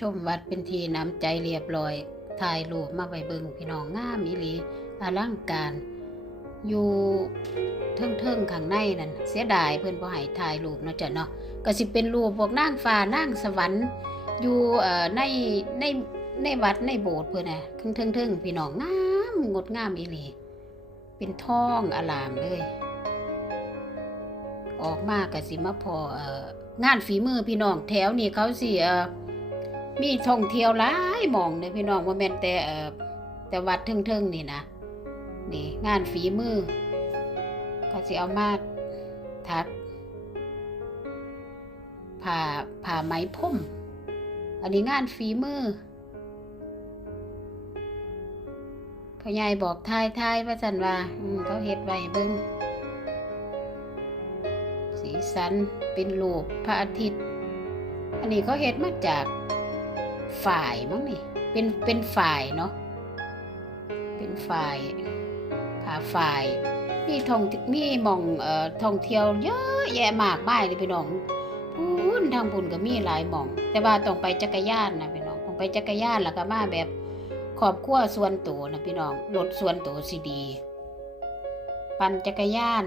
ชมวัดเป็นทีน้ำใจเรียบร้อยถ่ายรูปมาไว้เบิ่งพี่น้องงามอีหลีอลังการ อยู่เทิงๆข้างในนั่นเสียดายเพิ่อนบ่ให้ถ่ายรูปเนาะจ้ะเนาะก็สิเป็นรูปพวกนางฟ้านางสวรรค์อยู่เอ่อในในในวัดในโบสถ์เพิ่นน่ะเทิงๆๆพี่น้องงามงดงามอีหลีเป็นทองอลามเลย ออกมาก็สิมาพอเอ่องานฝีมือพี่น้องแถวนี้เขาสิเอ่อ มีท่องเที่ยวหลายหมองเลยพี่น้องว่าแม่นแต่แต่วัดเทิงๆนี่นะนี่งานฝีมือเขาสิเอามาทักผ่าผ่าไหมพรมอันนี้งานฝีมือพ่อใหญ่บอกทายทายว่าสันว่าอืมเขาเฮ็ดไว้เบิ่งสีสันเป็นรูปพระอาทิตย์ อันนี้เขาเฮ็ดมาจาก ฝ่ายมั้งนี่ เป็นเป็นฝ่ายเนาะเป็นฝ่ายผ่าฝ่ายมีท่องมีหมองเอ่อท่องเที่ยวเยอะแยะมากมายเลยพี่น้องพูนทางพุ่นก็มีหลายหมอง แต่ว่าต้องไปจักรยานนะพี่น้องต้องไปจักรยานแล้วก็มาแบบครอบครัวส่วนตัวนะพี่น้องรถส่วนตัวสิดี ปั่นจักรยาน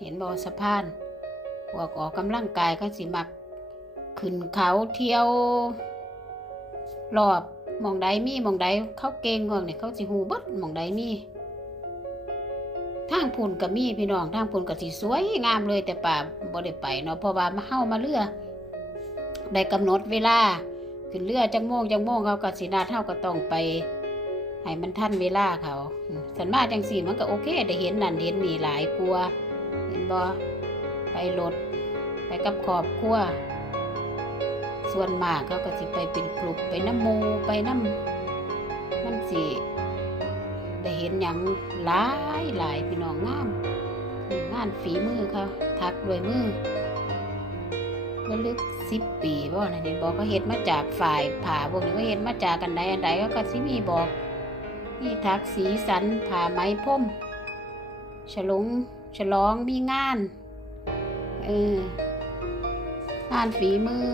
เห็นบ่สะพานพวกออกกำลังกายก็สิมักขึ้นเขาเที่ยว รอบมองใดมีมองใดเขาเก่งพวกนี่ยเขาสิฮู้เบิดมองใดมีทางพุ่นก็มีพี่น้องทางพุ่นก็สิสวยงามเลยแต่ป่าบ่ได้ไปเนาะเพราะว่ามาเฮามาเรือได้กำหนดเวลาขึ้นเรือจังโมงจังโมงเขาก็สินัดเฮาก็ต้องไปให้มันทันเวลาเขาสันมาจังสี่มันก็โอเคได้เห็นนั่นเห็นนี่หลายกลัวเห็นบ่ไปรถไปกับครอบครัว ส่วนมากเขาก็สิไปเป็นกลุ่มไปน้ำมูไปน้ำมันสิได้เห็นอย่างหลายหลายพี่น้องงามงานฝีมือเขาทักด้วยมือระลึกสิบปีบ่นะเห็นบอกเขาเห็นมาจากฝ่ายผ่าพวกนี้ก็เห็นมาจากกันใดอันใดก็ก็สิมีบอกนี่ทักสีสันผ่าไหมพรมฉลงฉลองมีงานเอองานฝีมือ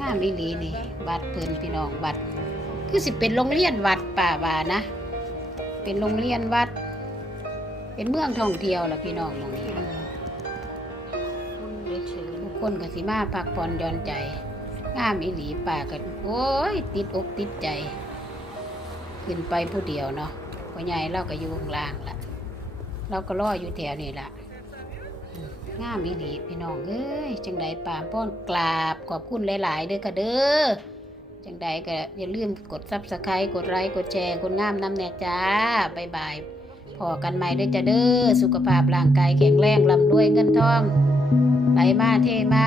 งานอีหลีนี่บัตรเพิ่นพี่น้องบัตรคือสิเป็นโรงเรียนวัดป่าบานะ เป็นโรงเรียนวัด เป็นเมืองท่องเที่ยวล่ะพี่น้องตรงนี้ทุกคนก็สิมาพักผ่อนย่อนใจงามอีหลีป่ากันโอ้ย ติดอกติดใจ ขึ้นไปผู้เดียวเนาะพ่อใหญ่เราก็อยู่ข้างล่างละเราก็รออยู่แถวนี้ล่ะ งามอีหลีพี่น้องเอ้ยจังใดป่าป้อนกราบขอบคุณหลาย ๆเด้อค่ะเด้อจังใดก็อย่าลืมกดซับสไครต์กดไลค์กดแชร์กดงามน้ำแน่จ้าบายบายพอกันใหม่เด้อจ้าเด้อสุขภาพร่างกายแข็งแรงลำรวยเงินทองไหลมาเทมา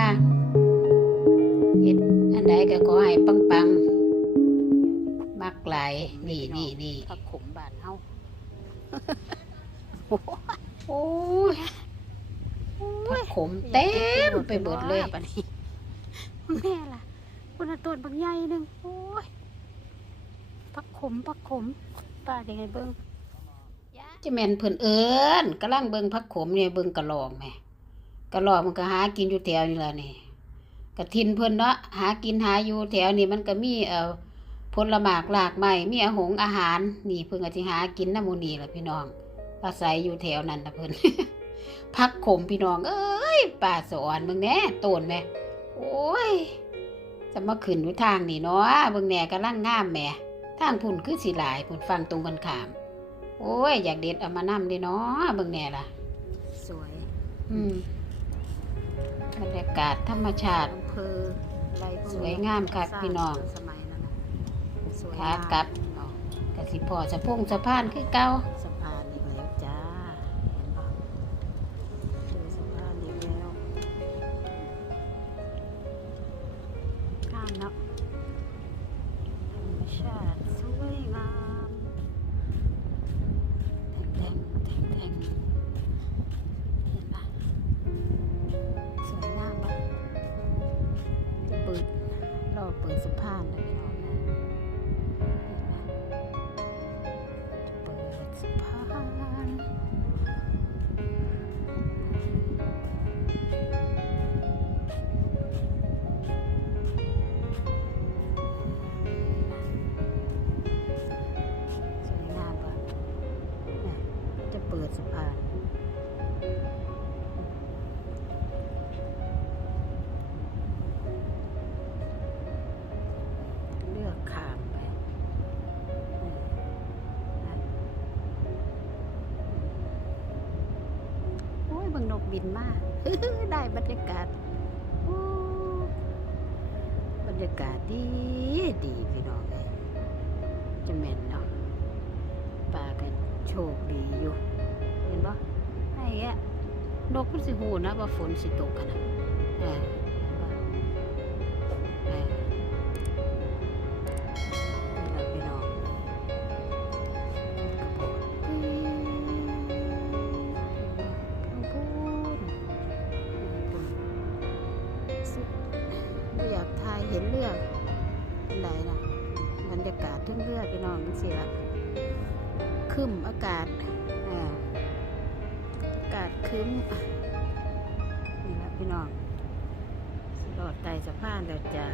เฮ็ดอันใดก็ขอให้ปังปังๆมักหลายนี่นี่นี่ผักขมบานเฮาโอ้ย ผักขมเต็มไปหมดเลยปะนี่แม่ล่ะคุณอาตัวบางใหญ่หนึ่งโอ้ยปักขมปักขมป้าได้ไงเบิ้งจะแม่นเพิ่นเอิ้นกำลังเบิ่งผักขมเนี่ยเบิ่งกระลองแหม่กระลองมันก็หากินอยู่แถวนี่ล่ะนี่กระทินเพิ่นเนาะหากินหาอยู่แถวนี่มันก็มีเอ่อผลหมากหลากไม้มีอาหงอาหารนี่เพิ่นก็สิหากินน้ำหมูนี่ล่ะพี่น้องอาศัยอยู่แถวนั้นน่ะเพิ่น ผักขมพี่น้อง เอ้ยป่าสอนมึงแหน่โตนแหม่โอ้ยจะมาขึ้นอยู่ทางนี่เนาะเบิ่งแหน่กำลังงามแหม่ทางพุ่นคือสิหลายพุ่นฟังตรงกันข้าม โอ้ย อยากเด็ดเอามานำเด้เนาะเบิ่งแหน่ล่ะ สวย อืมบรรยากาศธรรมชาติอำเภออะไรพกสวยงามคักพี่น้อง สมัยนั้นน่ะสวยขากลับเนาะกสิพอสะพงสะพานคือเก่า สะ เปิดสะพานเลือกขามไปโอ้ยบังนกบินมาก ได้บรรยากาศบรรยากาศดีดีพี่น้องเลยจะแม่นเนาะปลากันโชคดีอยู่ ห็นปะไอ้แกนกมันสิหูนะว่าฝนสิตกกันนะเห็นเออนี่ล่ะพี่น้องกระโปดอืมข้างบนอืมสุดไม่อยากทายเห็นเรือเป็นไรนะบรรยากาศทึ่งเรือพี่น้องมันสิละครึมอากาศาอากาศคืมนี่ละพี่น้องสลอดไตสะพานแล้วจ้า